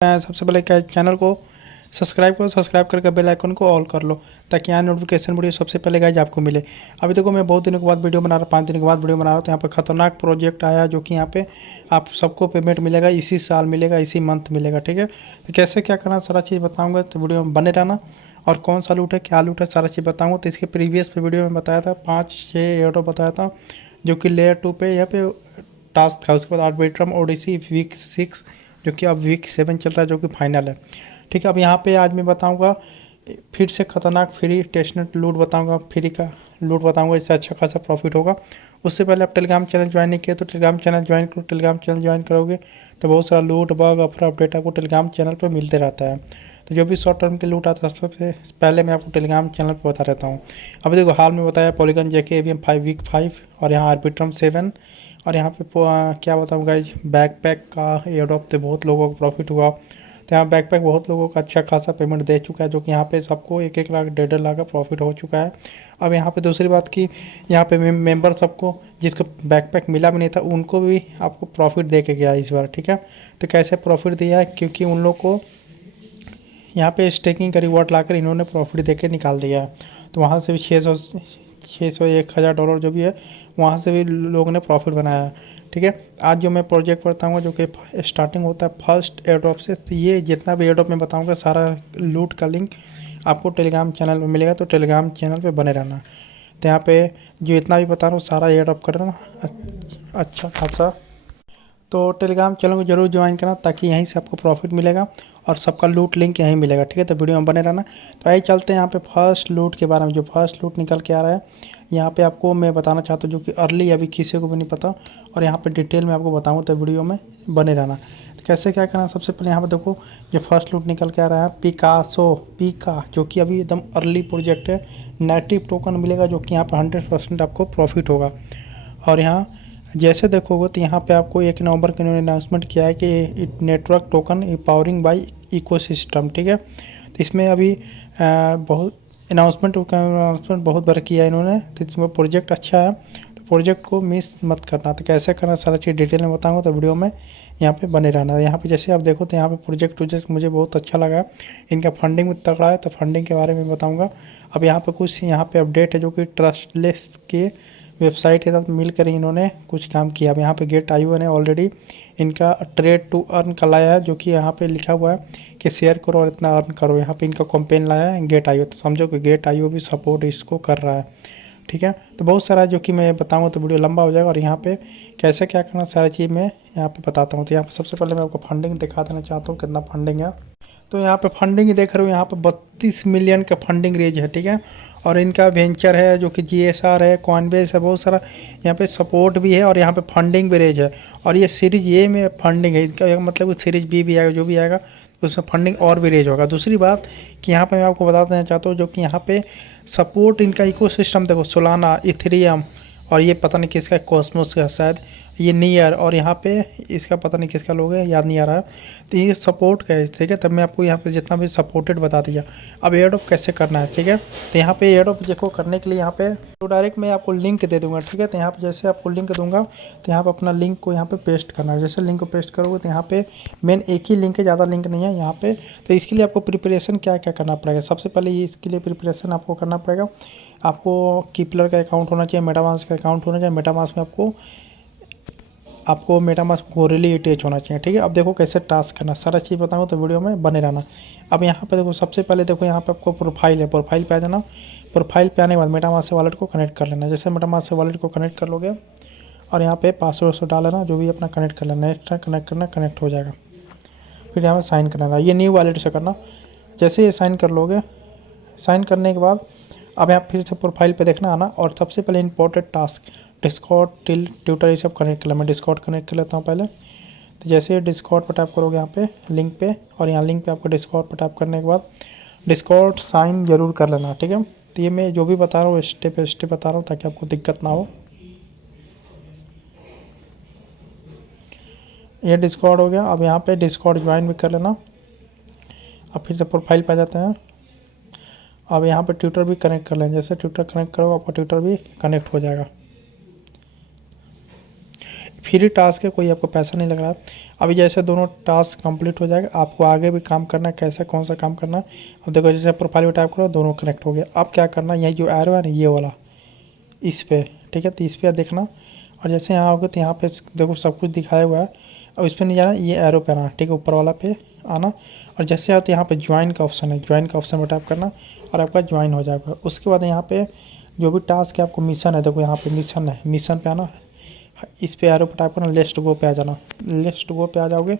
सबसे पहले क्या चैनल को सब्सक्राइब करो, सब्सक्राइब करके बेल आइकन को ऑल कर लो ताकि यहाँ नोटिफिकेशन वीडियो सबसे पहले गाइज आपको मिले। अभी देखो मैं बहुत दिनों के बाद वीडियो बना रहा, 5 दिन के बाद वीडियो बना रहा हूँ। तो यहाँ पे खतरनाक प्रोजेक्ट आया जो कि यहाँ पे आप सबको पेमेंट मिलेगा, इसी साल मिलेगा, इसी मंथ मिलेगा। ठीक है, तो कैसे क्या करना सारा चीज़ बताऊँगा, तो वीडियो में बने रहना। और कौन सा लूट है, क्या लूट है, सारा चीज़ बताऊँगा। तो इसके प्रीवियस वीडियो में बताया था 5-6 एयरड्रॉप बताया था जो कि लेयर 2 पे यहाँ पे टास्क था। उसके बाद आर्बिट्रम ओडिसी वीक 6 जो कि अब वीक 7 चल रहा है, जो कि फाइनल है। ठीक है, अब यहाँ पे आज मैं बताऊंगा फिर से खतरनाक फ्री टेस्टनेट लूट बताऊंगा, फ्री का लूट बताऊंगा, इससे अच्छा खासा प्रॉफिट होगा। उससे पहले आप टेलीग्राम चैनल ज्वाइन नहीं किए तो टेलीग्राम चैनल ज्वाइन करो। टेलीग्राम चैनल ज्वाइन करोगे तो बहुत सारा लूट बग ऑफर अपडेट आपको टेलीग्राम चैनल पर मिलते रहता है। तो जो भी शॉर्ट टर्म के लूट आता है सबसे पहले मैं आपको टेलीग्राम चैनल पर बता रहता हूँ। अभी देखो हाल में बताया पॉलीगन जेके AVM 5 वीक 5 और यहाँ आर्बिट्रम 7 और यहाँ पे क्या बताऊँ गाइज, बैकपैक का एयरड्रॉप से बहुत लोगों को प्रॉफिट हुआ। तो यहाँ बैकपैक बहुत लोगों का अच्छा खासा पेमेंट दे चुका है, जो कि यहाँ पे सबको 1-1 लाख 1.5 लाख का प्रॉफिट हो चुका है। अब यहाँ पे दूसरी बात की यहाँ पे मेंबर सबको जिसको बैकपैक मिला भी नहीं था उनको भी आपको प्रॉफिट दे के गया इस बार। ठीक है, तो कैसे प्रॉफिट दिया है, क्योंकि उन लोग को यहाँ पे स्टेकिंग का रिवॉर्ड लाकर इन्होंने प्रॉफिट दे के निकाल दिया है। तो वहाँ से भी 600 $1,000 जो भी है वहाँ से भी लोगों ने प्रॉफिट बनाया है। ठीक है, आज जो मैं प्रोजेक्ट बताऊंगा जो कि स्टार्टिंग होता है फर्स्ट एयरड्रॉप से, तो ये जितना भी एयरड्रॉप मैं बताऊंगा सारा लूट का लिंक आपको टेलीग्राम चैनल में मिलेगा, तो टेलीग्राम चैनल पे बने रहना। तो यहाँ पे जो इतना भी बता रहा हूँ सारा एयरड्रॉप कर देना अच्छा खासा। तो टेलीग्राम चैनल को जरूर ज्वाइन करना ताकि यहीं से आपको प्रॉफिट मिलेगा और सबका लूट लिंक यहीं मिलेगा। ठीक है, तो वीडियो में बने रहना। तो आइए चलते हैं यहाँ पे फर्स्ट लूट के बारे में। जो फर्स्ट लूट निकल के आ रहा है यहाँ पे आपको मैं बताना चाहता हूँ, जो कि अर्ली अभी किसी को भी नहीं पता और यहाँ पे डिटेल में आपको बताऊँ, तो वीडियो में बने रहना। तो कैसे क्या करना, सबसे पहले यहाँ पर देखो जो फर्स्ट लूट निकल के आ रहा है पीका, जो कि अभी एकदम अर्ली प्रोजेक्ट है। नेटिव टोकन मिलेगा जो कि यहाँ पर 100% आपको प्रॉफिट होगा। और यहाँ जैसे देखोगे तो यहाँ पे आपको 1 नवंबर को इन्होंने अनाउंसमेंट किया है कि network token powering by ecosystem. ठीक है, तो इसमें अभी बहुत अनाउंसमेंट बहुत बार किया है इन्होंने, तो इसमें प्रोजेक्ट अच्छा है, तो प्रोजेक्ट को मिस मत करना। तो कैसे करना सारा चीज़ डिटेल में बताऊँगा, तो वीडियो में यहाँ पे बने रहना। यहाँ पे जैसे आप देखो तो यहाँ पे प्रोजेक्ट मुझे बहुत अच्छा लगा, इनका फंडिंग भी तगड़ा है, तो फंडिंग के बारे में बताऊँगा। अब यहाँ पे कुछ यहाँ पे अपडेट है जो कि ट्रस्टलेस के वेबसाइट के साथ मिलकर इन्होंने कुछ काम किया। अब यहाँ पे Gate.io ने ऑलरेडी इनका ट्रेड टू अर्न का लाया है, जो कि यहाँ पे लिखा हुआ है कि शेयर करो और इतना अर्न करो। यहाँ पे इनका कैंपेन लाया है Gate.io, तो समझो कि Gate.io भी सपोर्ट इसको कर रहा है। ठीक है, तो बहुत सारा जो कि मैं बताऊँगा तो वीडियो लंबा हो जाएगा। और यहाँ पे कैसे क्या करना सारी चीज़ मैं यहाँ पे बताता हूँ। तो यहाँ पे सबसे पहले मैं आपको फंडिंग दिखा देना चाहता हूँ कितना फंडिंग है। तो यहाँ पे फंडिंग देख रहे हो, यहाँ पे 32 मिलियन का फंडिंग रेज है। ठीक है, और इनका वेंचर है जो कि GSR है, कॉइनबेस है, बहुत सारा यहाँ पे सपोर्ट भी है और यहाँ पे फंडिंग भी रेज है। और ये सीरीज ए में फंडिंग है, इसका मतलब सीरीज बी भी आएगा, जो भी आएगा उसमें फंडिंग और भी रेज होगा। दूसरी बात कि यहाँ पे मैं आपको बता देना चाहता हूँ जो कि यहाँ पे सपोर्ट इनका इकोसिस्टम देखो, सोलाना, इथेरियम और ये पता नहीं किसका, कॉस्मोस का शायद, ये नियर, और यहाँ पे इसका पता नहीं किसका लोग है, याद नहीं आ रहा है। तो ये सपोर्ट का है। ठीक है, तब मैं आपको यहाँ पे जितना भी सपोर्टेड बता दिया। अब एयरड्रॉप कैसे करना है। ठीक है, तो यहाँ पे एयरड्रॉप देखो करने के लिए यहाँ पे तो डायरेक्ट मैं आपको लिंक दे दूँगा। ठीक है, तो यहाँ पे जैसे आपको लिंक दूंगा तो यहाँ पे अपना लिंक को यहाँ पे पेस्ट करना है। जैसे लिंक को पेस्ट करोगे तो यहाँ पे मेन एक ही लिंक है, ज़्यादा लिंक नहीं है यहाँ पे। तो इसके लिए आपको प्रिपरेशन क्या क्या करना पड़ेगा, सबसे पहले ये इसके लिए प्रिपरेशन आपको करना पड़ेगा। आपको कीपलर का अकाउंट होना चाहिए, मेटामास्क का अकाउंट होना चाहिए। मेटामास्क में आपको मेटामास्क गोरिल्ला अटैच होना चाहिए। ठीक है, अब देखो कैसे टास्क करना सारा चीज़ बताऊँ तो वीडियो में बने रहना। अब यहाँ पे देखो सबसे पहले देखो यहाँ पे आपको प्रोफाइल है, प्रोफाइल पे आ जाना। प्रोफाइल पे आने के बाद मेटामास्क से वॉलेट को कनेक्ट कर लेना। जैसे मेटामास्क से वॉलेट को कनेक्ट कर लोगे और यहाँ पे पासवर्ड डाल लेना, जो भी अपना कनेक्ट कर लेना, कनेक्ट करना, कनेक्ट हो जाएगा। फिर यहाँ पर साइन करना, ये न्यू वॉलेट से करना। जैसे ये साइन कर लोगे, साइन करने के बाद अब यहाँ फिर से प्रोफाइल पे देखना आना और सबसे पहले इंपॉर्टेंट टास्क डिस्कॉर्ड, ट्विटर ये सब कनेक्ट कर लें। मैं डिस्कॉर्ड कनेक्ट कर लेता हूँ पहले। तो जैसे ही डिस्कॉर्ड पर टैप करोगे यहाँ पे लिंक पे, और यहाँ लिंक पे आपको डिस्कॉर्ड पर टैप करने के बाद डिस्कॉर्ड साइन जरूर कर लेना। ठीक है, तो ये मैं जो भी बता रहा हूँ स्टेप बाय स्टेप बता रहा हूँ ताकि आपको दिक्कत ना हो। ये डिस्कॉर्ड हो गया। अब यहाँ पे डिस्कॉर्ड ज्वाइन भी कर लेना। अब फिर से प्रोफाइल पे आ जाते हैं। अब यहाँ पे ट्विटर भी कनेक्ट कर लें। जैसे ट्विटर कनेक्ट करोगे आपका ट्विटर भी कनेक्ट हो जाएगा। फ्री टास्क है, कोई आपको पैसा नहीं लग रहा है। अभी जैसे दोनों टास्क कंप्लीट हो जाएगा, आपको आगे भी काम करना है, कैसे कौन सा काम करना है। अब देखो जैसे प्रोफाइल पे टाइप करो, दोनों कनेक्ट हो गया। अब क्या करना है, यही जो एरो है ना ये वाला, इस पे, ठीक है। तो इस पर देखना, और जैसे यहाँ होगा तो यहाँ पे देखो सब कुछ दिखाया हुआ है। अब इस पर नहीं जाना, ये एरो पे आना, ठीक है, ऊपर वाला पे आना। और जैसे आते यहाँ पे ज्वाइन का ऑप्शन है, ज्वाइन का ऑप्शन पर टैप करना और आपका ज्वाइन हो जाएगा। उसके बाद यहाँ पे जो भी टास्क है, आपको मिशन है, देखो यहाँ पे मिशन है, मिशन पे आना, इस पे एरो पे टैप करना, लिस्ट गो पे आ जाना। लिस्ट गो पे आ जाओगे,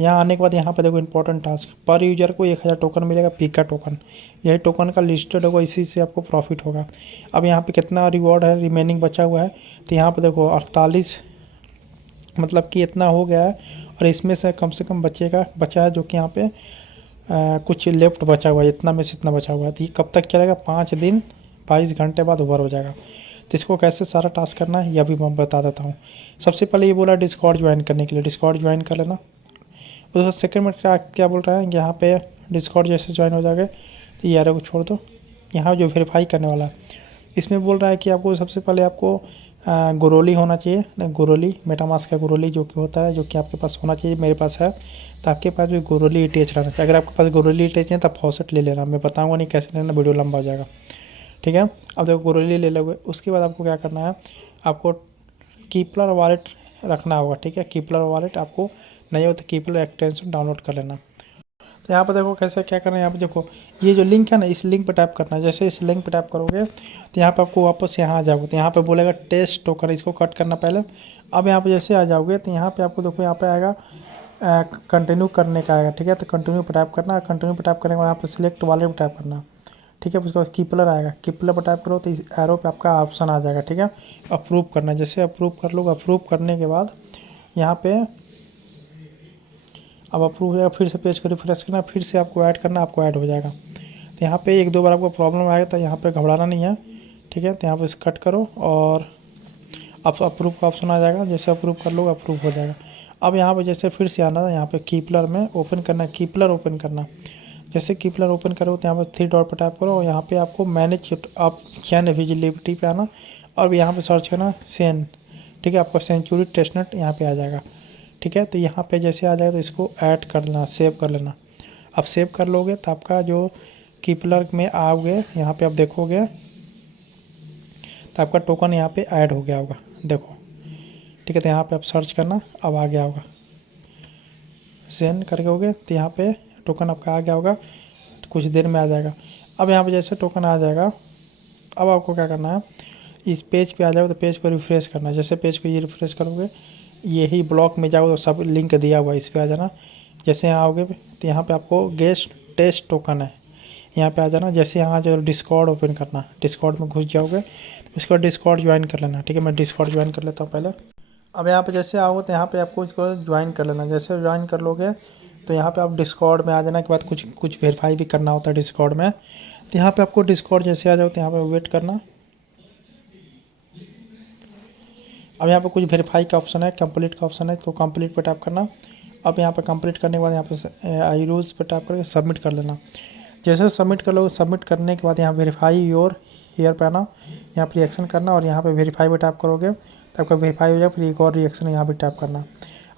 यहाँ आने के बाद यहाँ पे देखो इंपॉर्टेंट टास्क, पर यूजर को 1000 टोकन मिलेगा, पीका टोकन। यही टोकन का लिस्टेड होगा, इसी से आपको प्रॉफिट होगा। अब यहाँ पे कितना रिवॉर्ड है रिमेनिंग बचा हुआ है, तो यहाँ पे देखो 48, मतलब कि इतना हो गया है। और इसमें से कम बचा है जो कि यहाँ पे कुछ लेफ्ट बचा हुआ है, इतना में से इतना बचा हुआ है। तो ये कब तक चलेगा, 5 दिन 22 घंटे बाद ओवर हो जाएगा। तो इसको कैसे सारा टास्क करना है ये भी मैं बता देता हूँ। सबसे पहले ये बोला डिस्कॉर्ड ज्वाइन करने के लिए, डिस्कॉर्ड ज्वाइन कर लेना। उसके बाद सेकेंड में क्या बोल रहा है, यहाँ पे डिस्कॉर्ड जैसे ज्वाइन हो जाएगा तो ये एरो को छोड़ दो। यहाँ जो वेरीफाई करने वाला है, इसमें बोल रहा है कि आपको सबसे पहले आपको गोरोली होना चाहिए, गोरोली मेटामास्क का गोरोली जो कि होता है, जो कि आपके पास होना चाहिए। मेरे पास है, तो आपके पास भी गोरोली अटैच रहना चाहिए। अगर आपके पास गोरोली अटैच है तब फॉसेट ले लेना, मैं बताऊँगा नहीं कैसे लेना, वीडियो लंबा हो जाएगा, ठीक है। अब देखो गोरोली ले लोगे, उसके बाद आपको क्या करना है, आपको कीपलर वॉलेट रखना होगा, ठीक है। कीपलर वॉलेट आपको नहीं हो तो कीपलर एक्सटेंशन डाउनलोड कर लेना। तो यहाँ पर देखो कैसे क्या करना है, यहाँ पे देखो ये जो लिंक है ना, इस लिंक पर टैप करना है। जैसे इस लिंक पर टैप करोगे तो यहाँ पे आपको वापस यहाँ आ जाओगे, तो यहाँ पे बोलेगा टेस्ट टोकन, इसको कट करना पहले। अब यहाँ पे जैसे आ जाओगे तो यहाँ पे आपको देखो यहाँ पे आएगा कंटिन्यू करने का आएगा, ठीक है। तो कंटिन्यू पर टैप करना, कंटिन्यू पर टैप करने के बाद यहाँ पे सिलेक्ट वॉलेट पर टैप करना, ठीक है। उसके बाद कीपलर आएगा, कीपलर पर टाइप करो तो इस एरो पे आपका ऑप्शन आ जाएगा, ठीक है। अप्रूव करना, जैसे अप्रूव कर लोगे, अप्रूव करने के बाद यहाँ पे अब अप्रूव हो जाएगा। फिर से पेज को रिफ्रेश करना, फिर से आपको ऐड करना, आपको ऐड हो जाएगा। तो यहाँ पे 1-2 बार आपको प्रॉब्लम आएगा, तो यहाँ पे घबराना नहीं है, ठीक है। तो यहाँ पे कट करो और अब अप्रूव का ऑप्शन आ जाएगा, जैसे अप्रूव कर लोगे अप्रूव हो जाएगा। अब यहाँ पे जैसे फिर से आना, यहाँ पे कीपलर में ओपन करना, कीपलर ओपन करना। जैसे कीपलर ओपन करो तो यहाँ पे 3 डॉट पर टैप करो और यहाँ पे आपको मैनेज आप चैन विजिबिलिटी पे आना और यहाँ पे सर्च करना सेन, ठीक है। आपको सेंचुरी टेस्टनेट यहाँ पे आ जाएगा, ठीक है। तो यहाँ पे जैसे आ जाएगा तो इसको ऐड कर लेना, सेव कर लेना। अब सेव कर लोगे तो आपका जो कीपलर में आओगे, यहाँ पे आप देखोगे तो आपका टोकन यहाँ पे ऐड हो गया होगा, देखो, ठीक है। तो यहाँ पे आप सर्च करना, अब आ गया होगा, सेंड करके होगे तो यहाँ पे टोकन आपका आ गया होगा, तो कुछ देर में आ जाएगा। अब यहाँ पे जैसे टोकन आ जाएगा, अब आपको क्या करना है, इस पेज पे आ जाओगे तो पेज को रिफ्रेश करना है। जैसे पेज को ये रिफ्रेश करोगे, यही ब्लॉक में जाओगे तो सब लिंक दिया हुआ है, इस पर आ जाना। जैसे यहाँ आओगे तो यहाँ पे आपको गेस्ट टेस्ट टोकन है, यहाँ पे आ जाना। जैसे यहाँ जो डिस्कॉर्ड ओपन करना, डिस्कॉर्ड में घुस जाओगे तो उसके बाद डिस्कॉर्ड ज्वाइन कर लेना, ठीक है। मैं डिस्कॉर्ड ज्वाइन कर लेता हूँ पहले। अब यहाँ पे जैसे आओगे तो यहाँ पे आपको इसको ज्वाइन कर लेना। जैसे ज्वाइन कर लोगे तो यहाँ पे आप डिस्कॉर्ड में आ जाना के बाद कुछ वेरीफाई भी करना होता है डिस्कॉर्ड में। तो यहाँ पे आपको डिस्कॉर्ड जैसे आ जाओ तो यहाँ पे वेट करना। अब यहाँ पे कुछ वेरीफाई का ऑप्शन है, कंप्लीट का ऑप्शन है, तो कंप्लीट पे टैप करना। अब यहाँ पे कंप्लीट करने के बाद यहाँ पे आई रूल्स पे टैप करके सबमिट कर लेना। जैसे सबमिट कर लो, सबमिट करने के बाद यहाँ वेरीफाई योर हेयर पे आना, यहाँ पर रिएक्शन करना और यहाँ पे वेरीफाई पे टैप करोगे तो आपका वेरीफाई हो जाएगा। फिर एक और रिएक्शन यहाँ पे टैप करना।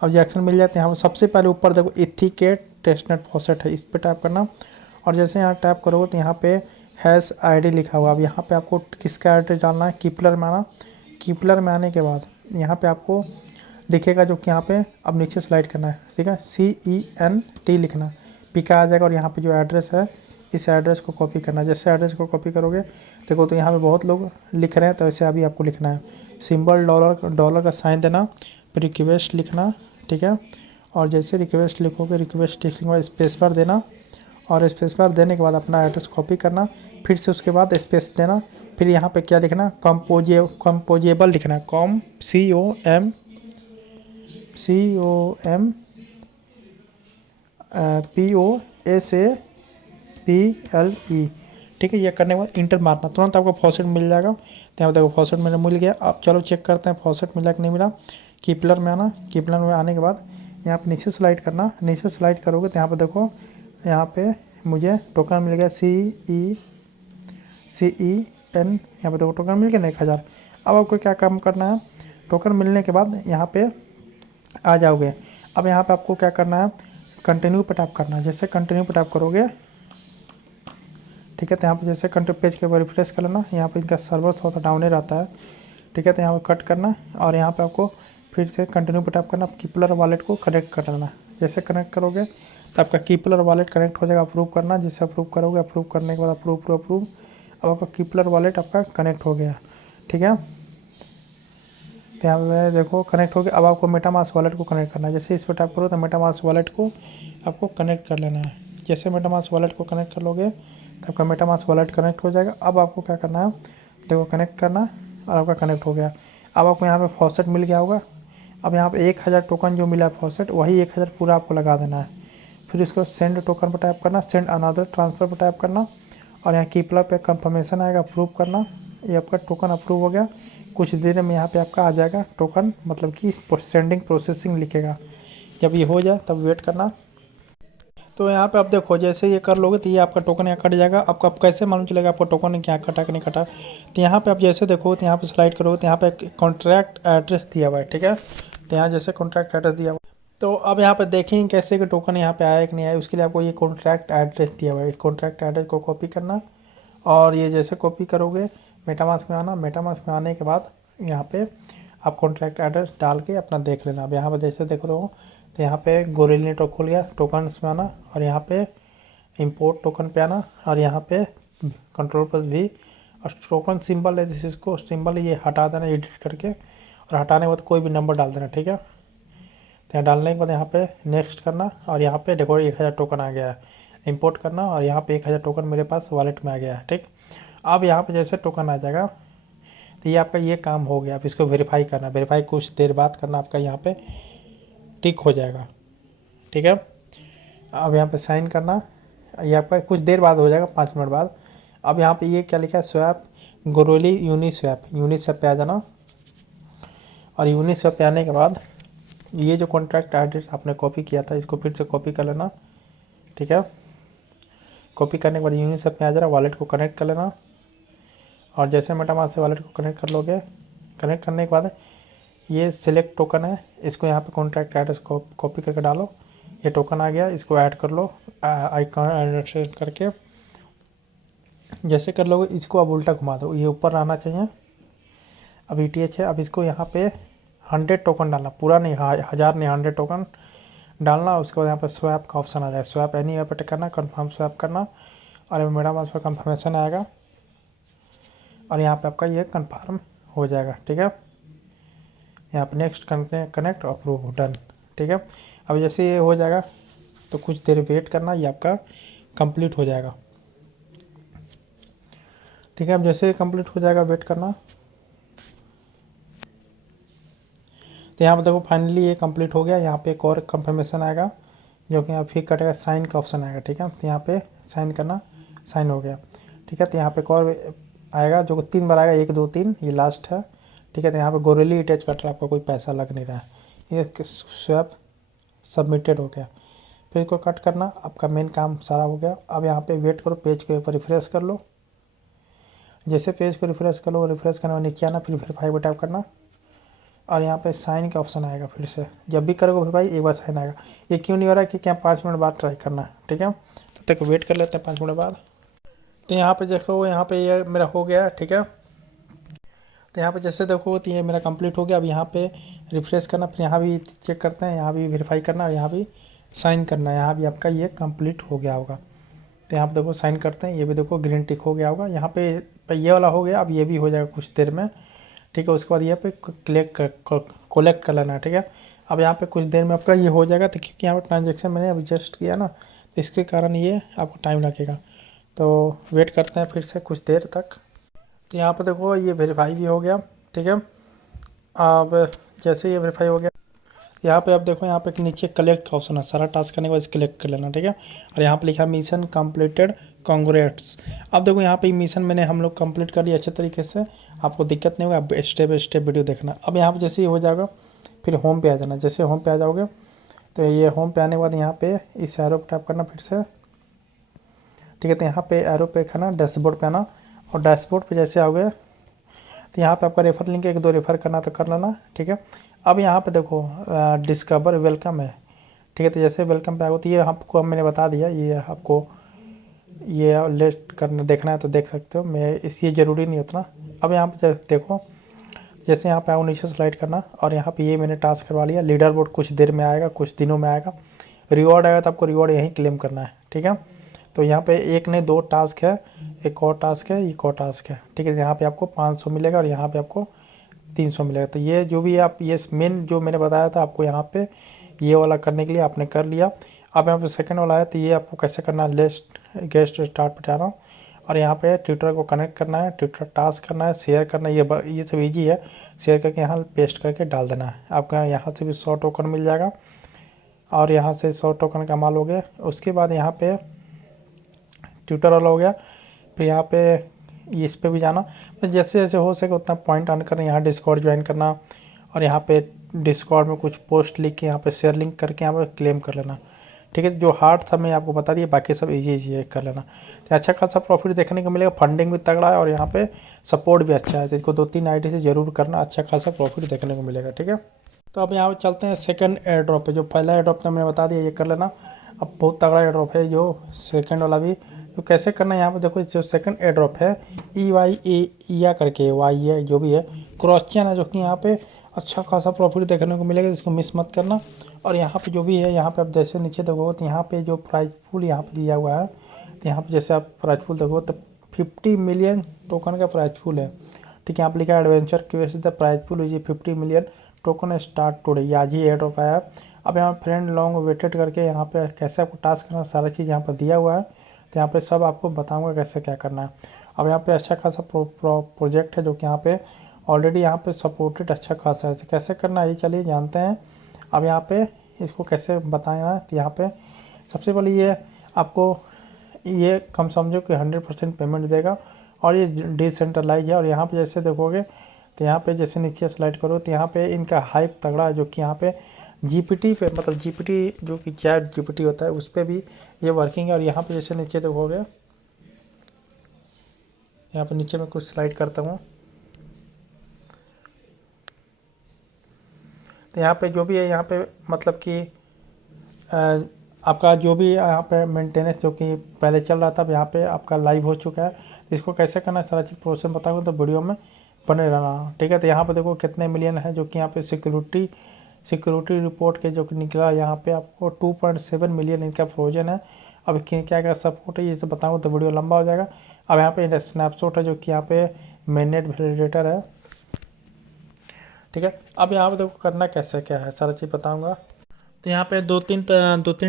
अब रिएक्शन मिल जाते हैं, यहाँ सबसे पहले ऊपर देखो इथिकेट टेस्टनेट फॉसेट है, इस पर टैप करना। और जैसे यहाँ टैप करोगे तो यहाँ पे हैश आईडी लिखा हुआ। अब यहाँ पे आपको किसका एड्रेस डालना है, कीपलर में आना। कीपलर में आने के बाद यहाँ पे आपको दिखेगा जो कि यहाँ पे अब नीचे स्लाइड करना है, ठीक है। CENT लिखना, पिका आ जाएगा। और यहाँ पे जो एड्रेस है इस एड्रेस को कॉपी करना। जैसे एड्रेस को कॉपी करोगे देखो तो यहाँ पे बहुत लोग लिख रहे हैं, तो वैसे अभी आपको लिखना है सिंबल डॉलर का साइन देना, फिर रिक्वेस्ट लिखना, ठीक है। और जैसे रिक्वेस्ट लिखोगे, रिक्वेस्ट लिखने के बाद स्पेस बार देना और स्पेस बार देने के बाद अपना एड्रेस कॉपी करना, फिर से उसके बाद स्पेस देना। फिर यहाँ पे क्या लिखना, कंपोजेबल लिखना, COMPOSAPLE, ठीक है। ये करने के बाद इंटर मारना, तुरंत आपको फॉसेट मिल जाएगा। तो यहाँ देखो फॉसेट मेरा मिल गया। अब चलो चेक करते हैं फॉसेट मिला कि नहीं मिला। कीपलर में आना, कीपलर में आने के बाद यहाँ पे नीचे स्लाइड करना। नीचे स्लाइड करोगे तो यहाँ पे देखो, यहाँ पे मुझे टोकन मिल गया CEN, यहाँ पे देखो टोकन मिल गया ना 1000। अब आपको क्या काम करना है, टोकन मिलने के बाद यहाँ पे आ जाओगे। अब यहाँ पे आपको क्या करना है, कंटिन्यू पे टैप करना है। जैसे कंटिन्यू पे टैप करोगे, ठीक है, तो यहाँ पे जैसे कंटिन्यू पेज के ऊपर रिफ्रेश कर लेना। यहाँ पे इनका सर्वर थोड़ा सा डाउन ही रहता है, ठीक है, तो यहाँ पे कट करना और यहाँ पे आपको फिर से कंटिन्यू पे टैप करना। कीपलर वॉलेट को कनेक्ट कर लेना। जैसे कनेक्ट करोगे तो आपका कीपलर वॉलेट कनेक्ट हो जाएगा। अप्रूव करना, जैसे अप्रूव करोगे, अप्रूव करने के बाद अप्रूव, अब आपका कीपलर वॉलेट आपका कनेक्ट हो गया, ठीक है। तो यहाँ पे देखो कनेक्ट हो गया। अब आपको मेटामास्क वॉलेट को कनेक्ट करना है। जैसे इस पर टैप करो तो मेटामास्क वॉलेट को आपको कनेक्ट कर लेना है। जैसे मेटामास्क वॉलेट को कनेक्ट कर लोगे तो आपका मेटामास्क वॉलेट कनेक्ट हो जाएगा। अब आपको क्या करना है, देखो कनेक्ट करना और आपका कनेक्ट हो गया। अब आपको यहाँ पे फॉसेट मिल गया होगा। अब यहाँ पे 1000 टोकन जो मिला है फॉसेट, वही 1000 पूरा आपको लगा देना है। फिर इसको सेंड टोकन पर टैप करना, सेंड अनदर ट्रांसफ़र पर टैप करना और यहाँ कीपलर पे कंफर्मेशन आएगा, अप्रूव करना। ये आपका टोकन अप्रूव हो गया। कुछ देर में यहाँ पे आपका आ जाएगा टोकन, मतलब कि सेंडिंग प्रोसेसिंग लिखेगा। जब ये हो जाए तब वेट करना। तो यहाँ पे आप देखो जैसे ये कर लोगे तो ये आपका टोकन यहाँ कट जाएगा। आपको अब कैसे मालूम चलेगा आपका टोकन क्या कटा कि नहीं कटा, तो यहाँ पे आप जैसे देखो तो यहाँ पे स्लाइड करोगे तो यहाँ पे कॉन्ट्रैक्ट एड्रेस दिया हुआ है, ठीक है। तो यहाँ जैसे कॉन्ट्रैक्ट एड्रेस दिया हुआ है, तो अब यहाँ पे देखेंगे कैसे कि टोकन यहाँ पे आया कि नहीं आया। उसके लिए आपको ये कॉन्ट्रैक्ट एड्रेस दिया हुआ है। कॉन्ट्रैक्ट एड्रेस को कॉपी करना और ये जैसे कॉपी करोगे मेटामास्क में आना। मेटामास्क में आने के बाद यहाँ पे आप कॉन्ट्रैक्ट एड्रेस डाल के अपना देख लेना। अब यहाँ पे जैसे देख रहे हो तो यहाँ पे गोरिल्ला नेटवर्क खुल गया। टोकन्स में आना और यहाँ पे इंपोर्ट टोकन पे आना और यहाँ पे कंट्रोल प्लस भी और टोकन सिंबल है, जैसे इसको सिंबल ये हटा देना एडिट करके, और हटाने के बाद कोई भी नंबर डाल देना, ठीक है। तो यहाँ डालने के बाद यहाँ पे नेक्स्ट करना और यहाँ पे देखो 1000 टोकन आ गया है। इंपोर्ट करना और यहाँ पे 1000 टोकन मेरे पास वॉलेट में आ गया है, ठीक। अब यहाँ पे जैसे टोकन आ जाएगा तो ये आपका ये काम हो गया। अब इसको वेरीफाई करना, वेरीफाई कुछ देर बाद करना, आपका यहाँ पे टिक हो जाएगा, ठीक है। अब यहाँ पे साइन करना, ये आपका कुछ देर बाद हो जाएगा, 5 मिनट बाद। अब यहाँ पे ये क्या लिखा है, स्वैप गोरोली यूनिस्वैप पे आ जाना और यूनिस्वैप पे आने के बाद ये जो कॉन्ट्रैक्ट एड्रेस आपने कॉपी किया था इसको फिर से कॉपी कर लेना, ठीक है। कॉपी करने के बाद यूनिस्वैप पे आ जाना, वॉलेट को कनेक्ट कर लेना और जैसे मेटामास्क से वॉलेट को कनेक्ट कर लोगे, कनेक्ट करने के बाद ये सिलेक्ट टोकन है, इसको यहाँ पे कॉन्ट्रैक्ट एड्रेस को कॉपी करके डालो। ये टोकन आ गया, इसको ऐड कर लो आइकॉन करके। जैसे कर लोगे इसको अब उल्टा घुमा दो, ये ऊपर आना चाहिए। अब ETH है, अब इसको यहाँ पे 100 टोकन डालना, पूरा नहीं 1000 नहीं 100 टोकन डालना। उसके बाद यहाँ पे स्वैप का ऑप्शन आ जाएगा, स्वैप एनी यहाँ पे करना, कन्फर्म स्वैप करना और मेटामास्क पर कंफर्मेशन आएगा और यहाँ पे आपका ये कंफर्म हो जाएगा, ठीक है। यहाँ पे नेक्स्ट कनेक्ट अप्रूव डन, ठीक है। अब जैसे ये हो जाएगा तो कुछ देर वेट करना, ये आपका कंप्लीट हो जाएगा, ठीक है। अब जैसे कंप्लीट हो जाएगा वेट करना। तो यहाँ पर देखो फाइनली ये कंप्लीट हो गया। यहाँ पे एक और कंफर्मेशन आएगा जो कि यहाँ फिर कटेगा, साइन का ऑप्शन आएगा, ठीक है। तो यहाँ पे साइन करना, साइन हो गया, ठीक है। तो यहाँ पे एक और आएगा जो 3 बार आएगा, 1 2 3, ये लास्ट है, ठीक है। तो यहाँ पे गोरिल्ला अटैच कट रहा है, आपका कोई पैसा लग नहीं रहा है। ये स्वैप सबमिटेड हो गया। फिर इसको कट करना, आपका मेन काम सारा हो गया। अब यहाँ पे वेट करो, पेज के ऊपर रिफ्रेश कर लो। जैसे पेज को रिफ्रेश कर लो, रिफ्रेश करने में नीचे आना, फिर वेरीफाई पर टैप करना और यहाँ पे साइन का ऑप्शन आएगा। फिर से जब भी करोगे फिर भाई एक बार साइन आएगा। ये क्यों नहीं हो रहा है कि क्या 5 मिनट बाद ट्राई करना है, ठीक है। तब तक वेट कर लेते हैं 5 मिनट बाद। तो यहाँ पे देखो, यहाँ पे ये मेरा हो गया, ठीक है। तो यहाँ पे जैसे देखो तो ये मेरा कंप्लीट हो गया। अब यहाँ पे रिफ्रेश करना, फिर यहाँ भी चेक करते हैं, यहाँ भी वेरीफाई करना और यहाँ भी साइन करना, यहाँ भी आपका ये कंप्लीट हो गया होगा। तो यहाँ पे देखो साइन करते हैं, ये भी देखो ग्रीन टिक हो गया होगा। यहाँ पे ये वाला हो गया, अब ये भी हो जाएगा कुछ देर में, ठीक है। उसके बाद यहाँ पे कोलेक्ट कर लेना है, ठीक है। अब यहाँ पे कुछ देर में आपका ये हो जाएगा। तो क्योंकि यहाँ पर ट्रांजेक्शन मैंने अभी जस्ट किया ना, तो इसके कारण ये आपको टाइम लगेगा। तो वेट करते हैं फिर से कुछ देर तक। तो यहाँ पे देखो ये वेरीफाई भी हो गया, ठीक है। अब जैसे ये वेरीफाई हो गया, यहाँ पे आप देखो, यहाँ पे एक नीचे कलेक्ट का ऑप्शन है, सारा टास्क करने के बाद कलेक्ट कर लेना, ठीक है। और यहाँ पे लिखा मिशन कंप्लीटेड कांग्रेट्स। अब देखो यहाँ पे मिशन मैंने हम लोग कंप्लीट कर लिया अच्छे तरीके से, आपको दिक्कत नहीं होगा। अब स्टेप बाय स्टेप वीडियो देखना। अब यहाँ पे जैसे ही हो जाएगा फिर होम पे आ जाना। जैसे होम पे आ जाओगे तो ये होम पे आने के बाद यहाँ पे इस एरो पे टैप करना फिर से, ठीक है। तो यहाँ पे एरो पे खाना, डैशबोर्ड पे आना और डैशबोर्ड पे जैसे आओगे तो यहाँ पे आपका रेफर लिंक 1-2 रेफर करना तो कर लेना, ठीक है। अब यहाँ पे देखो डिस्कवर वेलकम है, ठीक है। तो जैसे वेलकम पे आओ तो ये आपको मैंने बता दिया, ये आपको ये लेट करना देखना है तो देख सकते हो, मैं इस ये ज़रूरी नहीं उतना। अब यहाँ पे देखो, जैसे यहाँ पे आओ नीचे स्लाइड करना और यहाँ पे ये मैंने टास्क करवा लिया। लीडर बोर्ड कुछ देर में आएगा, कुछ दिनों में आएगा। रिवॉर्ड आएगा तो आपको रिवॉर्ड यहीं क्लेम करना है, ठीक है। तो यहाँ पे एक नहीं 2 टास्क है, एक और टास्क है, एक और टास्क है, ठीक है। यहाँ पे आपको 500 मिलेगा और यहाँ पे आपको 300 मिलेगा। तो ये जो भी आप ये मेन जो मैंने बताया था आपको यहाँ पे ये वाला करने के लिए आपने कर लिया। अब यहाँ पे सेकंड वाला है, तो ये आपको कैसे करना है, गेस्ट स्टार्ट पे जाना और यहाँ पे ट्विटर को कनेक्ट करना है, ट्विटर टास्क करना है, शेयर करना है। ये सब ईजी है, शेयर करके यहाँ पेस्ट करके डाल देना है। आपको यहाँ से भी 100 टोकन मिल जाएगा और यहाँ से 100 टोकन का माल हो गया। उसके बाद यहाँ पे ट्विटर वाला हो गया, फिर यहाँ पे इस पे भी जाना। तो जैसे जैसे हो सके उतना पॉइंट अर्न करना, यहाँ डिस्कॉर्ड ज्वाइन करना और यहाँ पे डिस्कॉर्ड में कुछ पोस्ट लिख के यहाँ पे शेयर लिंक करके यहाँ पे क्लेम कर लेना, ठीक है। जो हार्ड था मैं आपको बता दिया, बाकी सब इजी है कर लेना। तो अच्छा खासा प्रॉफिट देखने को मिलेगा, फंडिंग भी तगड़ा है और यहाँ पे सपोर्ट भी अच्छा है। तो इसको 2-3 आईडी से ज़रूर करना, अच्छा खासा प्रॉफिट देखने को मिलेगा, ठीक है। तो अब यहाँ पे चलते हैं सेकंड एयर ड्रॉप पे। जो पहला एयर ड्रॉप था मैंने बता दिया, ये कर लेना। अब बहुत तगड़ा एयर ड्रॉप है जो सेकंड वाला भी। तो कैसे करना है, यहाँ पे देखो जो सेकंड एयर ड्रॉप है EYA करके वाई है जो भी है, क्रॉसचेन है, जो कि यहाँ पे अच्छा खासा प्रॉफिट देखने को मिलेगा, इसको मिस मत करना। और यहाँ पे जो भी है, यहाँ पे आप जैसे नीचे देखोगे तो यहाँ पे जो प्राइज पूल यहाँ पे दिया हुआ है, तो यहाँ पे जैसे आप प्राइज पूल देखोगे तो 50 मिलियन टोकन का प्राइज पूल है, ठीक है। यहाँ पे लिखा है adventure quest the prize pool is 50 million token start today. आज ही एयर ड्रॉप आया। अब यहाँ फ्रेंड लॉन्ग वेटेड करके यहाँ पे कैसे आपको टास्क करना, सारा चीज़ यहाँ पर दिया हुआ है। तो यहाँ पे सब आपको बताऊंगा कैसे क्या करना है। अब यहाँ पे अच्छा खासा प्रोजेक्ट है जो कि यहाँ पे ऑलरेडी यहाँ पे सपोर्टेड अच्छा खासा है। तो कैसे करना है ये चलिए जानते हैं। अब यहाँ पे इसको कैसे बताना है, तो यहाँ पे सबसे पहले ये आपको ये कम समझो कि 100% पेमेंट देगा और ये डिसेंट्रलाइज है। और यहाँ पे जैसे देखोगे तो यहाँ पे जैसे नीचे स्लाइड करो तो यहाँ पे इनका हाइप तगड़ा है, जो कि यहाँ पे GPT पे मतलब GPT जो कि चैट GPT होता है उस पर भी ये वर्किंग है। और यहाँ पे जैसे नीचे देखोगे, यहाँ पे नीचे मैं कुछ स्लाइड करता हूँ, तो यहाँ पे जो भी है यहाँ पे मतलब कि आपका जो भी यहाँ पे मेंटेनेंस जो कि पहले चल रहा था, अब यहाँ पे आपका लाइव हो चुका है। इसको कैसे करना है सारा चीज़ प्रोसेस बताऊँगा, तो वीडियो में बने रहना, ठीक है। तो यहाँ पे देखो कितने मिलियन है, जो कि यहाँ पे सिक्योरिटी रिपोर्ट के जो कि निकला, यहाँ पे आपको 2.7 मिलियन इनका फ्रोजन है। अब क्या क्या सपोर्ट है ये तो बताऊँ तो वीडियो लंबा हो जाएगा। अब यहाँ पे स्नैपशॉट है जो कि यहाँ पे मैनेट वैलिडेटर है, ठीक है। अब यहाँ पे देखो करना कैसे क्या है सारा चीज़ बताऊँगा। तो यहाँ पे दो तीन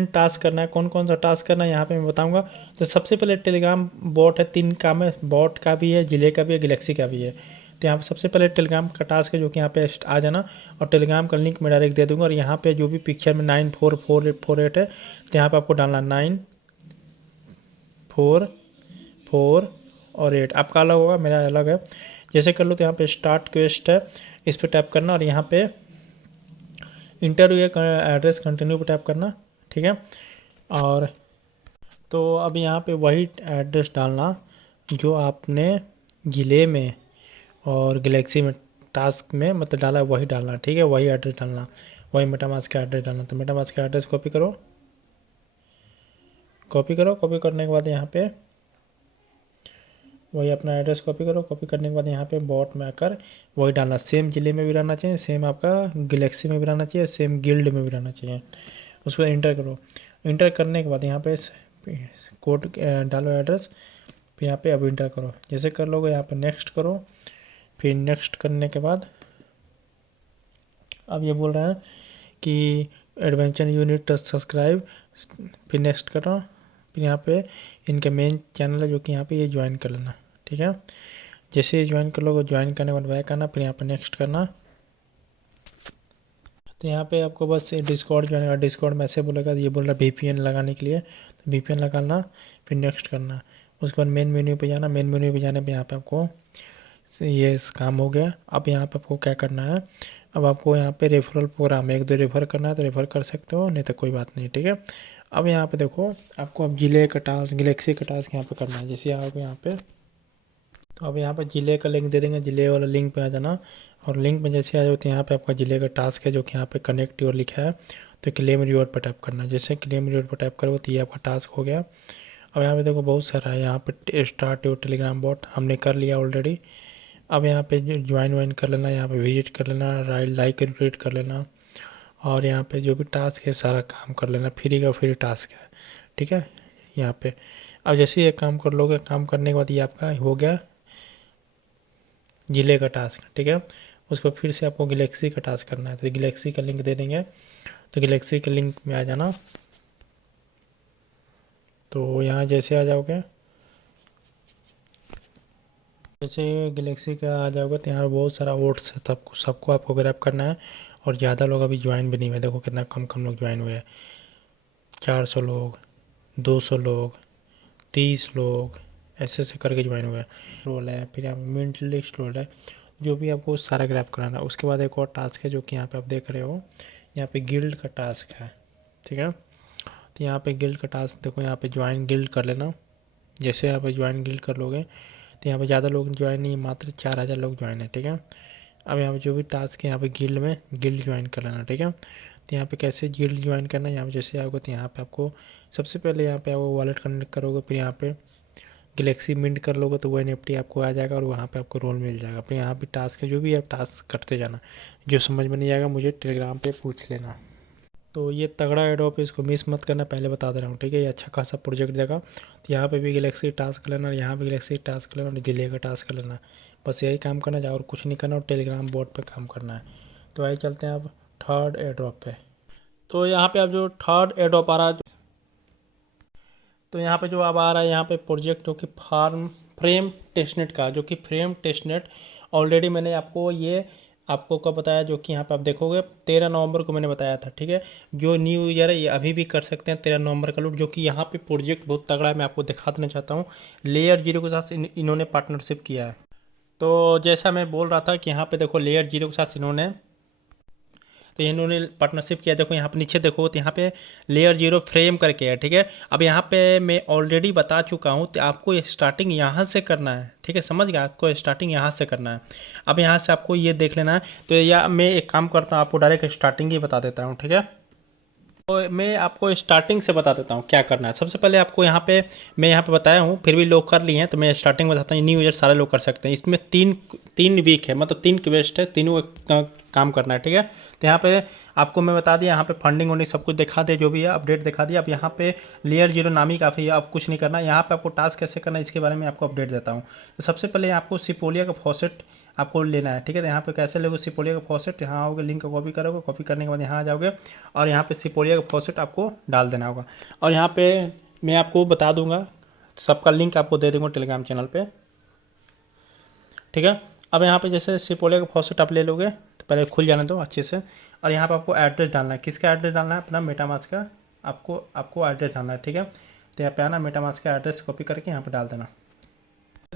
टास्क करना है। कौन कौन सा टास्क करना है यहाँ पे मैं बताऊंगा। तो सबसे पहले टेलीग्राम बॉट है, 3 काम है, बॉट का भी है, जिले का भी है, गैलेक्सी का भी है। तो यहाँ पे सबसे पहले टेलीग्राम का टास्क है जो कि यहाँ पे आ जाना और टेलीग्राम का लिंक मैं डायरेक्ट दे दूंगा। और यहाँ पे जो भी पिक्चर में 94448 है, तो यहाँ पे आपको डालना 944 और 8। आपका अलग होगा, मेरा अलग है। जैसे कर लो तो यहाँ पे स्टार्ट क्वेस्ट है, इस पर टैप करना और यहाँ पे इंटरव्यू एड्रेस कंटिन्यू पे टैप करना, ठीक है। और तो अब यहाँ पे वही एड्रेस डालना जो आपने जिले में और गैलेक्सी में टास्क में मतलब डाला है, वही डालना, ठीक है। वही एड्रेस डालना, वही मेटामास्क का एड्रेस डालना। तो मेटामास्क का एड्रेस कॉपी करो। कॉपी करने के बाद यहाँ पे वही अपना एड्रेस कॉपी करो। कॉपी करने के बाद यहाँ पे बॉट में आकर वही डालना। सेम जिले में भी रहना चाहिए, सेम आपका गैलेक्सी में भी रहना चाहिए, सेम गिल्ड में भी रहना चाहिए। उसको इंटर करो। इंटर करने के बाद यहाँ पे कोड डालो एड्रेस, फिर यहाँ पे अब इंटर करो। जैसे कर लोगे यहाँ पे नेक्स्ट करो। फिर नेक्स्ट करने के बाद अब ये बोल रहा है कि एडवेंचर यूनिट सब्सक्राइब, फिर नेक्स्ट करो। फिर यहाँ पे इनका मेन चैनल है जो कि यहाँ पे ये ज्वाइन कर लेना, ठीक है। जैसे ये ज्वाइन कर लोगे, ज्वाइन करने के बाद बैक करना, फिर यहाँ पे नेक्स्ट करना। तो यहाँ पे आपको बस डिस्कॉर्ड ज्वाइन करना। डिस्कॉर्ड में ऐसे बोलेगा, ये बोल रहा है VPN लगाने के लिए, तो VPN लगाना, फिर नेक्स्ट करना। उसके बाद मेन मेन्यू पे जाना। मेन मेन्यू पे जाने पे यहाँ पे आपको ये काम हो गया। अब यहाँ पे आपको क्या करना है, अब आपको यहाँ पे रेफरल प्रोग्राम 1-2 रेफर करना है तो रेफर कर सकते हो, नहीं तो कोई बात नहीं, ठीक है। अब यहाँ पे देखो आपको अब जिले का टास्क, गैलेक्सी का टास्क यहाँ पे करना है। जैसे आप यहाँ पे तो अब यहाँ पर जिले का लिंक दे देंगे, जिले वाला लिंक पे आ जाना, और लिंक में जैसे आ जाओ तो यहाँ पे आपका जिले का टास्क है जो कि यहाँ पे कनेक्ट योर लिखा है, तो क्लेम रिवॉर्ड पर टैप करना है। जैसे क्लेम रिवॉर्ड पर टैप करोगे तो ये आपका टास्क हो गया। अब यहाँ पे देखो बहुत सारा है, यहाँ पे स्टार्ट योर टेलीग्राम बॉट हमने कर लिया ऑलरेडी। अब यहाँ पे ज्वाइन वाइन कर लेना, यहाँ पे विजिट कर लेना, लाइक रिट्वीट कर लेना, और यहाँ पे जो भी टास्क है सारा काम कर लेना, फ्री का फ्री टास्क है, ठीक है। यहाँ पे अब जैसे ये काम कर लोगे, काम करने के बाद ये आपका हो गया जिले का टास्क, ठीक है। उसको फिर से आपको गैलेक्सी का टास्क करना है, तो गैलेक्सी का लिंक दे देंगे, तो गैलेक्सी के लिंक में आ जाना। तो यहाँ जैसे आ जाओगे, जैसे गैलेक्सी का आ जाओगे तो यहाँ बहुत सारा वोट्स है, तब सबको आपको ग्रैब करना है। और ज़्यादा लोग अभी ज्वाइन भी नहीं हुए, देखो कितना कम कम लोग ज्वाइन हुए हैं, 400 लोग, 200 लोग, 30 लोग, ऐसे ऐसे करके ज्वाइन हुए हैं। रोल है, फिर यहाँ मिंट लिस्ट रोल है, जो भी आपको सारा ग्रैब कराना है। उसके बाद एक और टास्क है जो कि यहाँ पे आप देख रहे हो, यहाँ पे गिल्ड का टास्क है, ठीक है। तो यहाँ पे गिल्ड का टास्क देखो, यहाँ पे ज्वाइन गिल्ड कर लेना। जैसे यहाँ पे ज्वाइन गिल्ड कर लोगे तो यहाँ पे ज़्यादा लोग ज्वाइन नहीं, मात्र 4000 लोग ज्वाइन है, ठीक है। अब यहाँ पे जो भी टास्क है यहाँ पे गिल्ड में गिल्ड ज्वाइन कर लेना, ठीक है। तो यहाँ पे कैसे गिल्ड ज्वाइन करना है, यहाँ पे जैसे आओगे तो यहाँ पे आपको सबसे पहले यहाँ पे आपको वॉलेट कनेक्ट करोगे, फिर यहाँ पे गैलेक्सी मिंट कर लोगे तो वो NFT आपको आ जाएगा और वहाँ पे आपको रोल मिल जाएगा। फिर यहाँ पे टास्क है, जो भी आप टास्क करते जाना, जो समझ में नहीं आएगा मुझे टेलीग्राम पे पूछ लेना। तो ये तगड़ा एडोप है, इसको मिस मत करना, पहले बता दे रहा हूँ, ठीक है। ये अच्छा खासा प्रोजेक्ट देगा। तो यहाँ पे भी गैलेक्सी टास्क लेना, यहाँ पे गैलेक्सी टास्क लेना और जिले का टास्क लेना, बस यही काम करना है और कुछ नहीं करना, और टेलीग्राम बोर्ड पे काम करना है। तो आइए चलते हैं अब थर्ड एडोप पे। तो यहाँ पे अब जो थर्ड एडोप आ रहा है, तो यहाँ पे जो अब आ रहा है यहाँ पे प्रोजेक्ट जो कि फ्रेम टेस्टनेट का, जो कि फ्रेम टेस्टनेट ऑलरेडी मैंने आपको ये आपको कब बताया, जो कि यहाँ पे आप देखोगे 13 नवंबर को मैंने बताया था, ठीक है। जो न्यू यूजर है ये अभी भी कर सकते हैं 13 नवंबर का लूट, जो कि यहाँ पे प्रोजेक्ट बहुत तगड़ा है, मैं आपको दिखा देना चाहता हूँ। लेयर जीरो के साथ इन्होंने पार्टनरशिप किया है। तो जैसा मैं बोल रहा था कि यहाँ पे देखो लेयर जीरो के साथ इन्होंने, तो इन्होंने पार्टनरशिप किया। देखो यहाँ पे नीचे देखो तो यहाँ पे लेयर जीरो फ्रेम करके है, ठीक है। अब यहाँ पे मैं ऑलरेडी बता चुका हूँ, तो आपको स्टार्टिंग यहाँ से करना है, ठीक है, समझ गया, आपको स्टार्टिंग यहाँ से करना है। अब यहाँ से आपको ये देख लेना है। तो या मैं एक काम करता हूँ, आपको डायरेक्ट स्टार्टिंग ही बता देता हूँ, ठीक है। तो मैं आपको स्टार्टिंग से बता देता हूँ क्या करना है। सबसे पहले आपको यहाँ पे, मैं यहाँ पे बताया हूँ, फिर भी लोग कर लिए हैं, तो मैं स्टार्टिंग बताता हूँ। न्यू यूजर सारे लोग कर सकते हैं। इसमें तीन वीक है, मतलब 3 क्वेस्ट है, तीनों काम करना है, ठीक है। तो यहाँ पे आपको मैं बता दिया, यहाँ पे फंडिंग वंडिंग सब कुछ दिखा दे, जो भी है अपडेट दिखा दिया। अब यहाँ पे लेयर जीरो नाम ही काफ़ी है, अब कुछ नहीं करना। यहाँ पे आपको टास्क कैसे करना है इसके बारे में आपको अपडेट देता हूँ। तो सबसे पहले आपको सिपोलिया का फॉसेट आपको लेना है, ठीक है। तो यहाँ पे कैसे लोगे सिपोलिया का फॉसेट, यहाँ आओगे, लिंक को कॉपी करोगे, कॉपी करने के बाद यहाँ आ जाओगे और यहाँ पे सिपोलिया का फॉसेट आपको डाल देना होगा। और यहाँ पे मैं आपको बता दूंगा, सबका लिंक आपको दे दूंगा टेलीग्राम चैनल पे, ठीक है। अब यहाँ पे जैसे सिपोलिया का फॉसेट आप ले लोगे तो पहले खुल जाने दो अच्छे से, और यहाँ पे आपको एड्रेस डालना है। किसका एड्रेस डालना है? अपना मेटामास्क का आपको एड्रेस डालना है, ठीक है। तो यहाँ पे आना, मेटामास्क का एड्रेस कॉपी करके यहाँ पे डाल देना।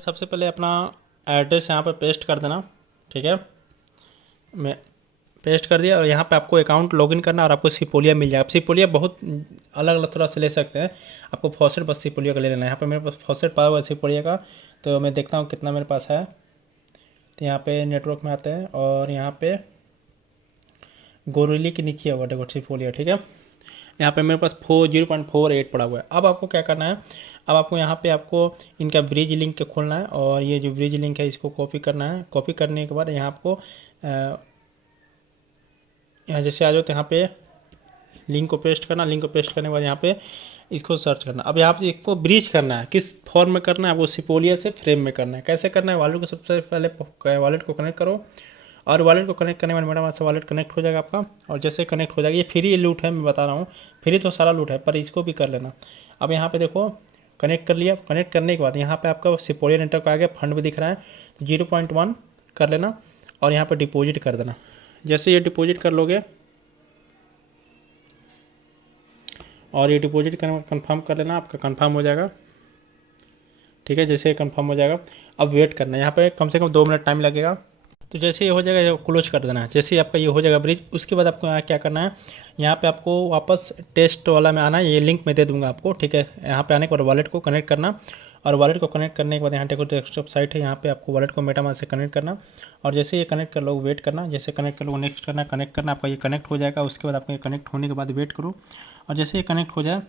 सबसे पहले अपना एड्रेस यहाँ पे पेस्ट कर देना, ठीक है। मैं पेस्ट कर दिया, और यहाँ पे आपको अकाउंट लॉगिन करना, और आपको सिपोलिया मिल जाएगा। सिपोलिया बहुत अलग अलग तरह से ले सकते हैं, आपको फॉसेट बस सिपोलिया का ले लेना है। यहाँ पे मेरे पास फॉसेट पाया हुआ है सिपोलिया का, तो मैं देखता हूँ कितना मेरे पास है। तो यहाँ पे नेटवर्क में आते हैं, और यहाँ पे गोरिल्ली के नीचे होगा देखो सिपोलिया, ठीक है। यहाँ पे मेरे पास 0.48 पड़ा हुआ है। अब आपको क्या करना है, अब आपको यहाँ पे आपको इनका ब्रिज लिंक के खोलना है, और ये जो ब्रिज लिंक है इसको कॉपी करना है। कॉपी करने के बाद यहाँ आपको यहाँ जैसे आ जाओ तो यहाँ पे लिंक को पेस्ट करना। लिंक को पेस्ट करने के बाद यहाँ पे इसको सर्च करना। अब यहाँ पे इसको ब्रिज करना है, किस फॉर्म में करना है, वो सिपोलिया से फ्रेम में करना है। कैसे करना है, वॉलेट को सबसे पहले वॉलेट को कनेक्ट करो, और वॉलेट को कनेक्ट करने के बाद मेरा वॉलेट कनेक्ट हो जाएगा आपका। और जैसे कनेक्ट हो जाएगा, ये फ्री लूट है, मैं बता रहा हूँ, फ्री तो सारा लूट है, पर इसको भी कर लेना। अब यहाँ पे देखो कनेक्ट कर लिया। कनेक्ट करने के बाद यहाँ पे आपका सिपोलिया नेटवर्क आ गया, फंड भी दिख रहा है, तो 0.1 कर लेना, और यहाँ पर डिपॉजिट कर देना। जैसे ये डिपॉजिट कर लोगे, और ये डिपॉजिट कंफर्म कर लेना, आपका कंफर्म हो जाएगा, ठीक है। जैसे कंफर्म हो जाएगा, अब वेट करना है। यहाँ पे कम से कम 2 मिनट टाइम लगेगा। तो जैसे ये हो जाएगा क्लोज कर देना है। जैसे ही आपका ये हो जाएगा ब्रिज, उसके बाद आपको यहाँ क्या करना है, यहाँ पे आपको वापस टेस्ट वाला में आना है। ये लिंक मैं दे दूंगा आपको, ठीक है। यहाँ पे आने के बाद वॉलेट को कनेक्ट करना, और वॉलेट को कनेक्ट करने के बाद यहाँ डेस्कटॉप साइट है, यहाँ पे आपको वॉलेट को मेटामास्क से कनेक्ट करना। और जैसे ये कनेक्ट कर लो, वेट करना। जैसे कनेक्ट कर लो, नेक्स्ट करना, कनेक्ट करना। आपका ये कनेक्ट हो जाएगा। उसके बाद आपका ये कनेक्ट होने के बाद वेट करो, और जैसे ये कनेक्ट हो जाए,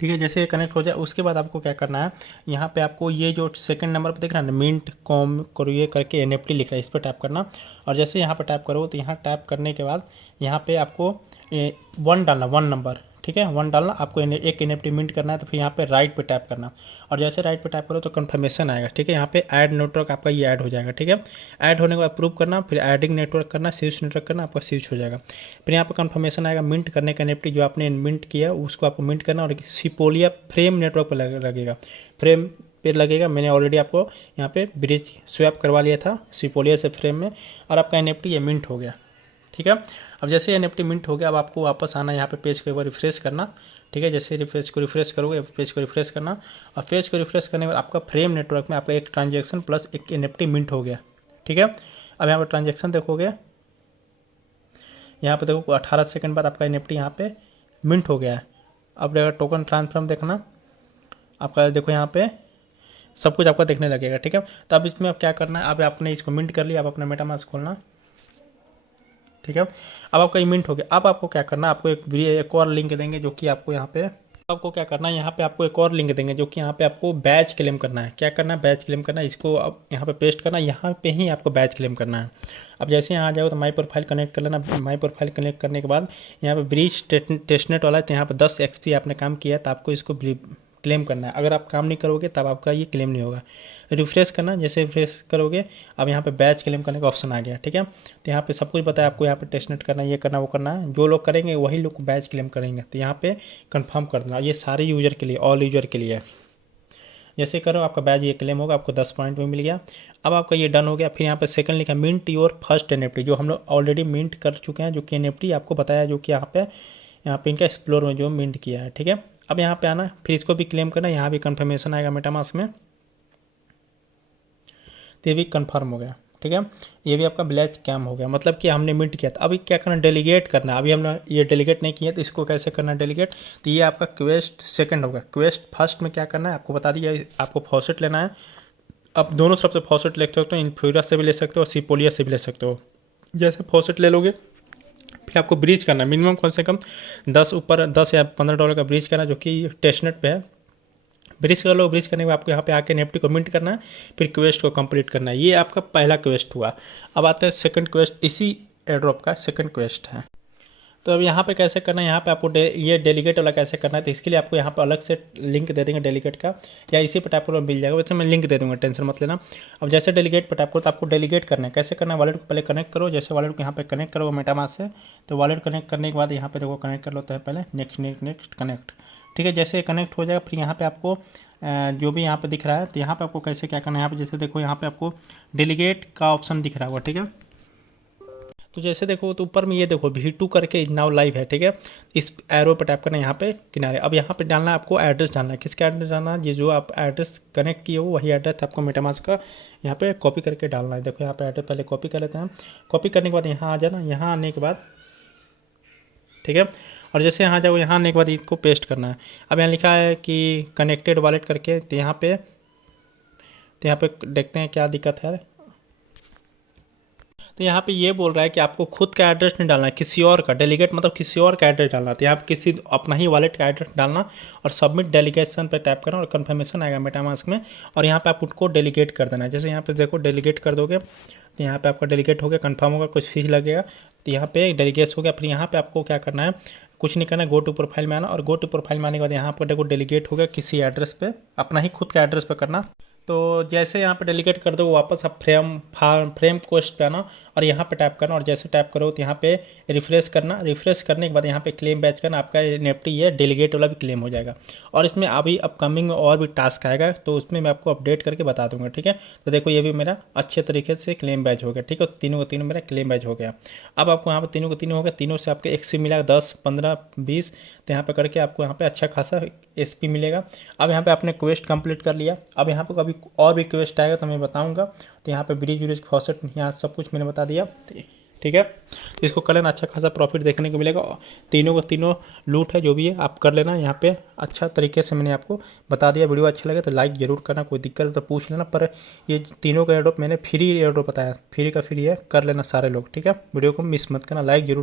ठीक है, जैसे ये कनेक्ट हो जाए उसके बाद आपको क्या करना है, यहाँ पे आपको ये जो सेकंड नंबर पे दिख रहा है ना, मिंट कॉम करिए करके NFT लिख रहा है, इस पर टैप करना। और जैसे यहाँ पे टैप करो तो यहाँ टैप करने के बाद यहाँ पे आपको 1 डालना, 1 नंबर, ठीक है, 1 डालना। आपको एक NFT मिंट करना है, तो फिर यहाँ पे राइट पे टैप करना। और जैसे राइट पे टैप करो तो कंफर्मेशन आएगा, ठीक है। यहाँ पे ऐड नेटवर्क आपका ये ऐड हो जाएगा, ठीक है। ऐड होने के बाद प्रूव करना, फिर ऐडिंग नेटवर्क करना, स्विच नेटवर्क करना, आपका स्विच हो जाएगा। फिर यहाँ पे कंफर्मेशन आएगा, मिंट करने का NFT जो आपने मिंट किया उसको आपको मिंट करना, और सिपोलिया फ्रेम नेटवर्क पर लगेगा, फ्रेम पे लगेगा। मैंने ऑलरेडी आपको यहाँ पे ब्रिज स्वैप करवा लिया था सिपोलिया से फ्रेम में, और आपका NFT ये मिंट हो गया, ठीक है। अब जैसे NFT मिंट हो गया, अब आपको वापस आना, यहाँ पे पेज को एक बार रिफ्रेश करना, ठीक है। जैसे पेज को रिफ्रेश करोगे, पेज को रिफ्रेश करना, और पेज को रिफ्रेश करने के बाद आपका फ्रेम नेटवर्क में आपका एक ट्रांजैक्शन प्लस एक NFT मिंट हो गया, ठीक है। अब यहाँ पर ट्रांजैक्शन देखोगे, यहाँ पे देखो 18 सेकंड बाद आपका NFT यहाँ पे मिंट हो गया है। अब टोकन ट्रांसफर देखना, आपका देखो यहाँ पे सब कुछ आपका देखने लगेगा, ठीक है। तो अब इसमें अब क्या करना है, अब आपने इसको मिंट कर लिया, अब अपना मेटामास्क खोलना, ठीक है। अब आपका मिंट हो गया। अब आपको क्या करना है, आपको एक और लिंक देंगे जो कि आपको यहाँ पे, आपको क्या करना है, यहाँ पे आपको एक और लिंक देंगे जो कि यहाँ पे आपको बैच क्लेम करना है। क्या करना है, बैच क्लेम करना है। इसको अब यहाँ पे पेस्ट करना, यहाँ पे ही आपको बैच क्लेम करना है। अब जैसे यहाँ आ जाओ तो माई प्रोफाइल कनेक्ट कर लेना। माई प्रोफाइल कनेक्ट करने के बाद यहाँ पे ब्रीच टेस्टनेट वाला है, तो यहाँ पे 10 XP आपने काम किया तो आपको इसको क्लेम करना है। अगर आप काम नहीं करोगे तब आपका ये क्लेम नहीं होगा। रिफ्रेश करना, जैसे रिफ्रेश करोगे अब यहाँ पे बैच क्लेम करने का ऑप्शन आ गया, ठीक है। तो यहाँ पे सब कुछ बताया आपको, यहाँ पे टेस्टनेट करना, ये करना, वो करना है। जो लोग करेंगे वही लोग बैच क्लेम करेंगे, तो यहाँ पे कंफर्म कर देना। ये सारे यूजर के लिए, ऑल यूजर के लिए। जैसे करो आपका बैच ये क्लेम होगा, आपको 10 पॉइंट में मिल गया। अब आपका ये डन हो गया। फिर यहाँ पे सेकंड लिखा मिंट योर फर्स्ट NFT, जो हम लोग ऑलरेडी मिंट कर चुके हैं, जो कि NFT आपको बताया, जो कि यहाँ पे इनका एक्सप्लोर में जो मिंट किया है, ठीक है। अब यहाँ पे आना, फिर इसको भी क्लेम करना। यहाँ भी कंफर्मेशन आएगा मेटामास्क में, तो ये भी कंफर्म हो गया, ठीक है। ये भी आपका ब्लैच कैम हो गया, मतलब कि हमने मिंट किया था। अभी क्या करना, डेलीगेट करना। अभी हमने ये डेलीगेट नहीं किया, तो इसको कैसे करना डेलीगेट, तो ये आपका क्वेस्ट सेकंड होगा। क्वेस्ट फर्स्ट में क्या करना है आपको बता दिया, आपको फॉसेट लेना है। आप दोनों तरफ से फॉसेट ले सकते हो, इन्फ्यूरा से भी ले सकते हो और सिपोलिया से भी ले सकते हो। जैसे फॉसेट ले लोगे, फिर आपको ब्रीच करना, मिनिमम कम से कम 10 या $15 का ब्रीच करना, जो कि टेस्टनेट पे है। ब्रीच कर लो। ब्रीच करने के बाद आपको यहाँ पे आके NFT को मिंट करना है, फिर क्वेस्ट को कंप्लीट करना है। ये आपका पहला क्वेस्ट हुआ। अब आता है सेकंड क्वेस्ट, इसी एयरड्रॉप का सेकंड क्वेस्ट है। तो अब यहाँ पे कैसे करना है, यहाँ पे आपको ये डेलीगेट वाला कैसे करना है, तो इसके लिए आपको यहाँ पे अलग से लिंक दे देंगे डेलीगेट का, या इसी पर टैप करो मिल जाएगा। वैसे मैं लिंक दे दूँगा, टेंशन मत लेना। अब जैसे डेलीगेट पर टैप करो तो आपको डेलीगेट करना है। कैसे करना है, वॉलेट को पहले कनेक्ट करो। जैसे वॉलेट को यहाँ पे कनेक्ट करो मेटामास्क से, तो वॉलेट कनेक्ट करने के बाद यहाँ पे देखो कनेक्ट कर लेते हैं पहले, नेक्स्ट कनेक्ट, ठीक है। जैसे कनेक्ट हो जाएगा, फिर यहाँ पे आपको जो भी यहाँ पे दिख रहा है, तो यहाँ पे आपको कैसे क्या करना है, यहाँ पे जैसे देखो यहाँ पे आपको डेलीगेट का ऑप्शन दिख रहा होगा, ठीक है। तो जैसे देखो तो ऊपर में ये देखो V2 करके नाउ लाइव है, ठीक है। इस एरो पर टैप करना है यहाँ पे किनारे। अब यहाँ पे डालना है आपको एड्रेस डालना है। किसका एड्रेस डालना है, ये जो आप एड्रेस कनेक्ट किए हो वही एड्रेस आपको मेटामास्क का यहाँ पे कॉपी करके डालना है। देखो यहाँ पे एड्रेस पहले कॉपी कर लेते हैं। कॉपी करने के बाद यहाँ आ जाना, यहाँ आने के बाद, ठीक है। और जैसे यहाँ जाओ, यहाँ आने के बाद इसको पेस्ट करना है। अब यहाँ लिखा है कि कनेक्टेड वॉलेट करके, तो यहाँ पे देखते हैं क्या दिक्कत है। तो यहाँ पे ये बोल रहा है कि आपको खुद का एड्रेस नहीं डालना है, किसी और का, डेलीगेट मतलब किसी और का एड्रेस डालना है। तो यहाँ पे किसी अपना ही वॉलेट का एड्रेस डालना और सबमिट डेलीगेशन पे टैप करना, और कन्फर्मेशन आएगा मेटामास्क में, और यहाँ पे आप उसको डेलीगेट कर देना है। जैसे यहाँ पे देखो डेलीगेट कर दोगे तो यहाँ पे आपका डेलीगेट हो गया, कन्फर्म होगा, कुछ फीस लगेगा, तो यहाँ पे डेलीगेट हो गया। फिर यहाँ पे आपको क्या करना है, कुछ नहीं करना है, गो टू प्रोफाइल में आना, और गो टू प्रोफाइल में आने के बाद यहाँ पर देखो डेलीगेट हो गया किसी एड्रेस पे, अपना ही खुद का एड्रेस पे करना। तो जैसे यहाँ पे डेलीगेट कर दो, वापस आप फ्रेम कोस्ट पे आना और यहाँ पे टैप करना, और जैसे टैप करो तो यहाँ पे रिफ्रेश करना। रिफ्रेश करने के बाद यहाँ पे क्लेम बैच करना, आपका NFT ये डेलीगेट वाला भी क्लेम हो जाएगा। और इसमें अभी अपकमिंग में और भी टास्क आएगा, तो उसमें मैं आपको अपडेट करके बता दूंगा, ठीक है। तो देखो ये भी मेरा अच्छे तरीके से क्लेम बैच हो गया, ठीक है। तीनों का तीनों मेरा क्लेम बैच हो गया। अब आपको यहाँ पर तीनों का तीनों हो गया, तीनों से आपके XP मिला 10, 15, 20, तो यहाँ पे करके आपको यहाँ पे अच्छा खासा SP मिलेगा। अब यहाँ पे आपने क्वेस्ट कंप्लीट कर लिया। अब यहाँ पे कभी और भी क्वेस्ट आएगा तो मैं बताऊँगा। तो यहाँ पे ब्रिज व्रिज फॉसेट यहाँ सब कुछ मैंने बता दिया, ठीक है। तो इसको कर लेना, अच्छा खासा प्रॉफिट देखने को मिलेगा। तीनों को तीनों लूट है जो भी है आप कर लेना। यहाँ पे अच्छा तरीके से मैंने आपको बता दिया। वीडियो अच्छा लगे तो लाइक जरूर करना, कोई दिक्कत है तो पूछ लेना। पर ये तीनों का एयरड्रॉप मैंने फ्री एयरड्रॉप बताया, फ्री का फ्री है, कर लेना सारे लोग, ठीक है। वीडियो को मिस मत करना, लाइक जरूर